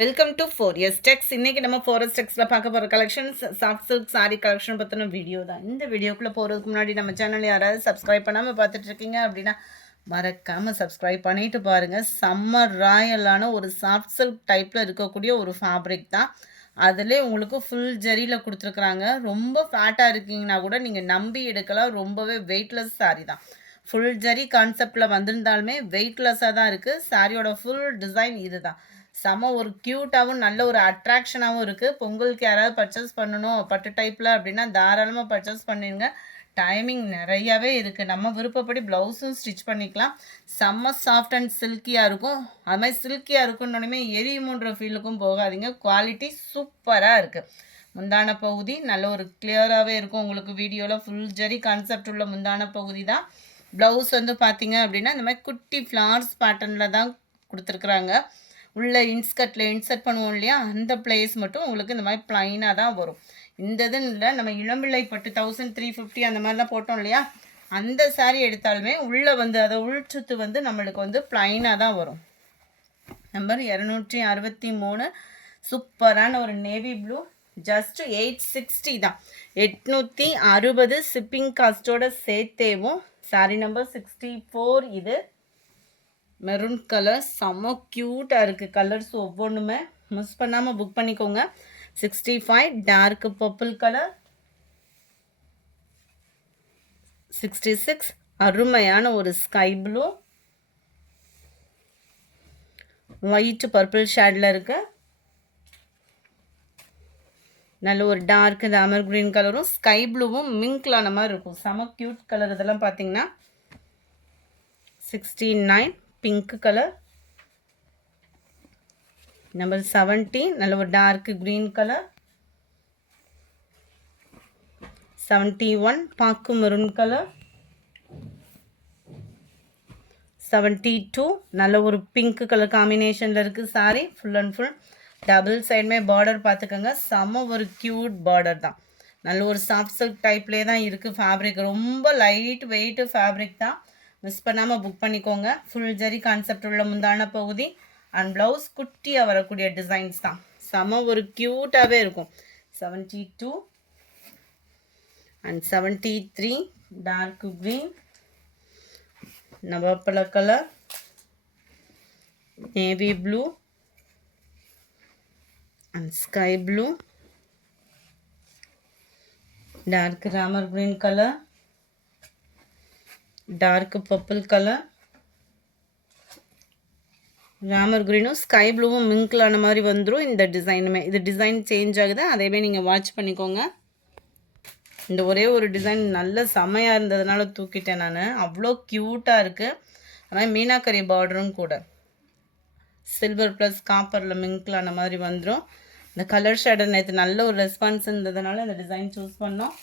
Welcome to 4S Techs. இன்னைக்கு நம்ம 4S Techsல பார்க்க போகிற collections soft silk sorry collection பற்றின வீடியோ தான். இந்த வீடியோக்குள்ளே போகிறதுக்கு முன்னாடி நம்ம சேனல் யாராவது சப்ஸ்கிரைப் பண்ணாமல் பார்த்துட்டு இருக்கீங்க அப்படின்னா மறக்காமல் சப்ஸ்கிரைப் பண்ணிட்டு பாருங்கள். செம்ம ராயலான ஒரு சாஃப்ட் சில்க் டைப்பில் இருக்கக்கூடிய ஒரு ஃபேப்ரிக் தான். அதிலே உங்களுக்கு ஃபுல் ஜரியில் கொடுத்துருக்குறாங்க. ரொம்ப ஃபேட்டாக இருக்கீங்கன்னா கூட நீங்கள் நம்பி எடுக்கலாம். ரொம்பவே வெயிட்லெஸ் சாரி தான். ஃபுல் ஜரி கான்செப்டில் வந்திருந்தாலுமே வெயிட்லெஸ்ஸாக தான் இருக்குது. சாரியோட ஃபுல் டிசைன் இது தான். செம ஒரு க்யூட்டாகவும் நல்ல ஒரு அட்ராக்ஷனாகவும் இருக்குது. பொங்கலுக்கு யாராவது பர்ச்சேஸ் பண்ணணும் பட்டு டைப்பில் அப்படின்னா தாராளமாக பர்ச்சேஸ் பண்ணிடுங்க. டைமிங் நிறையாவே இருக்குது. நம்ம விருப்பப்படி ப்ளவுஸும் ஸ்டிச் பண்ணிக்கலாம். செம்ம சாஃப்ட் அண்ட் சில்கியாக இருக்கும். அது மாதிரி சில்கியாக இருக்குன்னொன்னே எரியுமுன்ற ஃபீலுக்கும் போகாதீங்க. குவாலிட்டி சூப்பராக இருக்குது. முந்தான பகுதி நல்ல ஒரு கிளியராகவே இருக்கும். உங்களுக்கு வீடியோவில் ஃபுல் ஜரி கான்செப்ட் உள்ள முந்தான பகுதி தான். ப்ளவுஸ் வந்து பார்த்தீங்க அப்படின்னா இந்த மாதிரி குட்டி ஃப்ளார்ஸ் பேட்டர்னில் தான் கொடுத்துருக்குறாங்க. உள்ள இன்ஸ்கர்ட்டில் இன்சர்ட் பண்ணுவோம் இல்லையா, அந்த பிளேஸ் மட்டும் உங்களுக்கு இந்த மாதிரி ப்ளைனாக தான் வரும். இந்த இதுன்னு இல்லை, நம்ம இளம்பிள்ளை பட்டு 1350 அந்த மாதிரிலாம் போட்டோம் இல்லையா, அந்த சாரீ எடுத்தாலுமே உள்ளே வந்து அதை உள்சுத்து வந்து நம்மளுக்கு வந்து ப்ளைனாக தான் வரும். நம்பர் 263 சூப்பரான ஒரு நேவி ப்ளூ. ஜஸ்ட் 860 தான். 860 ஷிப்பிங் காஸ்ட்டோட சேர்த்தேவும். சாரீ நம்பர் 64. இது மெரூன் கலர் செம்ம க்யூட்டாக இருக்குது. கலர்ஸ் ஒவ்வொன்றுமே மிஸ் பண்ணாமல் புக் பண்ணிக்கோங்க. 65 டார்க் பர்பிள் கலர். 66 அருமையான ஒரு ஸ்கை ப்ளூ. ஒயிட் பர்பிள் ஷேடில் இருக்கு. நல்ல ஒரு டார்க் ராமர் க்ரீன் கலரும் ஸ்கை ப்ளூவும் மிங்க்லான மாதிரி இருக்கும். செம க்யூட் கலர். இதெல்லாம் பார்த்தீங்கன்னா 69 பிங்க் கலர். நம்பர் 70 நல்ல ஒரு டார்க் க்ரீன் கலர். 71 பாக்கு மெரூன் கலர். 72 நல்ல ஒரு பிங்க் கலர் காம்பினேஷனில் இருக்குது. Sorry full and full double சைடுமே பார்டர் பார்த்துக்கோங்க. செம்ம ஒரு க்யூட் பார்டர் தான். நல்ல ஒரு சாஃப்ட் சில்க் டைப்லேயே தான் இருக்குது. ஃபேப்ரிக் ரொம்ப லைட் வெயிட் ஃபேப்ரிக் தான். மிஸ் பண்ணாமல் புக் பண்ணிக்கோங்க. ஃபுல் ஜரி கான்செப்ட் உள்ள முந்தான பகுதி அண்ட் ப்ளவுஸ் குட்டியாக வரக்கூடிய டிசைன்ஸ் தான். செம ஒரு க்யூட்டாகவே இருக்கும். 72 அண்ட் 73 டார்க் க்ரீன், நவப்பழ colour, navy blue and sky blue, dark Ramar green colour, dark purple colour. Ramar க்ரீனும் ஸ்கை ப்ளூவும் மிங்க்லான மாதிரி வந்துடும். இந்த டிசைனுமே இது டிசைன் சேஞ்ச் ஆகுது. அதேமாதிரி நீங்கள் வாட்ச் பண்ணிக்கோங்க. இந்த ஒரே ஒரு டிசைன் நல்ல செமையாக இருந்ததுனால தூக்கிட்டேன் நான். அவ்வளோ க்யூட்டாக இருக்குது. அதனால் மீனாக்கரி பார்டரும் கூட சில்வர் ப்ளஸ் காப்பரில் மிங்க்லான மாதிரி வந்துடும். இந்த கலர் ஷேடர் நேற்று நல்ல ஒரு ரெஸ்பான்ஸ் இருந்ததுனால இந்த டிசைன் சூஸ் பண்ணோம்.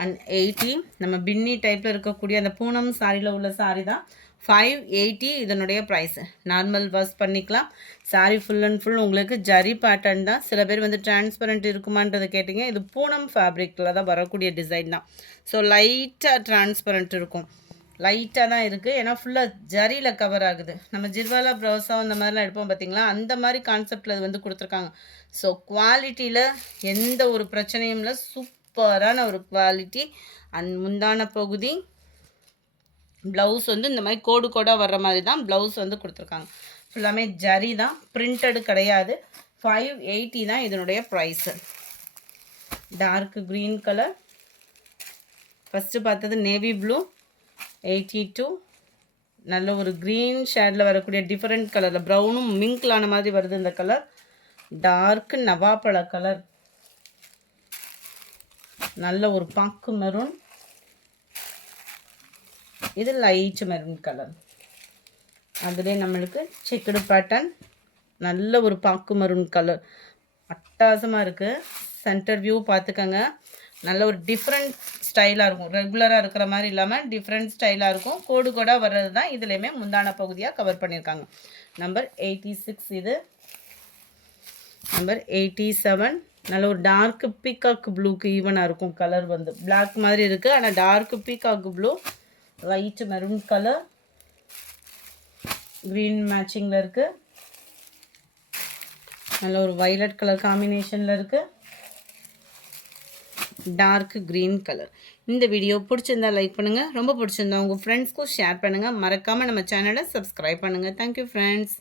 அண்ட் 80 நம்ம பின்னி டைப்பில் இருக்கக்கூடிய அந்த பூனம் சாரியில் உள்ள சாரி தான். 580 இதனுடைய ப்ரைஸு. நார்மல் வாஷ் பண்ணிக்கலாம். சாரி ஃபுல் அண்ட் ஃபுல் உங்களுக்கு ஜரி பேட்டர்ன் தான். சில பேர் வந்து டிரான்ஸ்பரண்ட் இருக்குமான்றதை கேட்டிங்க. இது பூனம் ஃபேப்ரிக்கில் தான் வரக்கூடிய டிசைன் தான். ஸோ லைட்டாக டிரான்ஸ்பரண்ட் இருக்கும். லைட்டாக தான் இருக்குது. ஏன்னா ஃபுல்லாக ஜரியில் கவர் ஆகுது. நம்ம ஜிர்வாலா ப்ரௌஸா அந்த மாதிரிலாம் எடுப்போம் பார்த்தீங்களா, அந்த மாதிரி கான்செப்டில் இது வந்து கொடுத்துருக்காங்க. ஸோ குவாலிட்டியில் எந்த ஒரு பிரச்சனையும் இல்லை. சூப்பரான ஒரு குவாலிட்டி. அண்ட் முந்தான பகுதி ப்ளவுஸ் வந்து இந்த மாதிரி கோடு கோடாக வர்ற மாதிரி தான் ப்ளவுஸ் வந்து கொடுத்துருக்காங்க. ஃபுல்லாமே ஜரி தான், பிரிண்டடு கிடையாது. 580 தான் இதனுடைய price. Dark green colour. First பார்த்தது நேவி ப்ளூ. 82 நல்ல ஒரு க்ரீன் ஷேடில் வரக்கூடிய டிஃப்ரெண்ட் கலரில் ப்ரௌனும் மிங்க்லான மாதிரி வருது இந்த கலர். Dark நவாப்பழ colour. நல்ல ஒரு பாக்கு மெரூன். இது லைட் மெரூன் கலர். அதுலேயே நம்மளுக்கு செக்குடு பேட்டர்ன். நல்ல ஒரு பாக்கு மெரூன் கலர். அட்டகாசமாக இருக்குது. சென்டர் வியூ பார்த்துக்கோங்க. நல்ல ஒரு டிஃப்ரெண்ட் ஸ்டைலாக இருக்கும். ரெகுலராக இருக்கிற மாதிரி இல்லாமல் டிஃப்ரெண்ட் ஸ்டைலாக இருக்கும். கோடு கோடாக வர்றது தான். இதுலேயுமே முந்தான பகுதியாக கவர் பண்ணியிருக்காங்க. நம்பர் 86 இது. நம்பர் 87 நல்ல ஒரு டார்க் பீகாக் ப்ளூக்கு ஈவனாக இருக்கும். கலர் வந்து பிளாக் மாதிரி இருக்குது, ஆனால் dark peacock blue. Light maroon colour green மேட்சிங்கில் இருக்குது. நல்ல ஒரு வயலட் கலர் காம்பினேஷனில் இருக்குது. Dark green colour. இந்த வீடியோ பிடிச்சிருந்தா லைக் பண்ணுங்கள். ரொம்ப பிடிச்சிருந்தா உங்கள் ஃப்ரெண்ட்ஸ்க்கும் ஷேர் பண்ணுங்கள். மறக்காமல் நம்ம சேனலை சப்ஸ்கிரைப் பண்ணுங்கள். Thank you friends.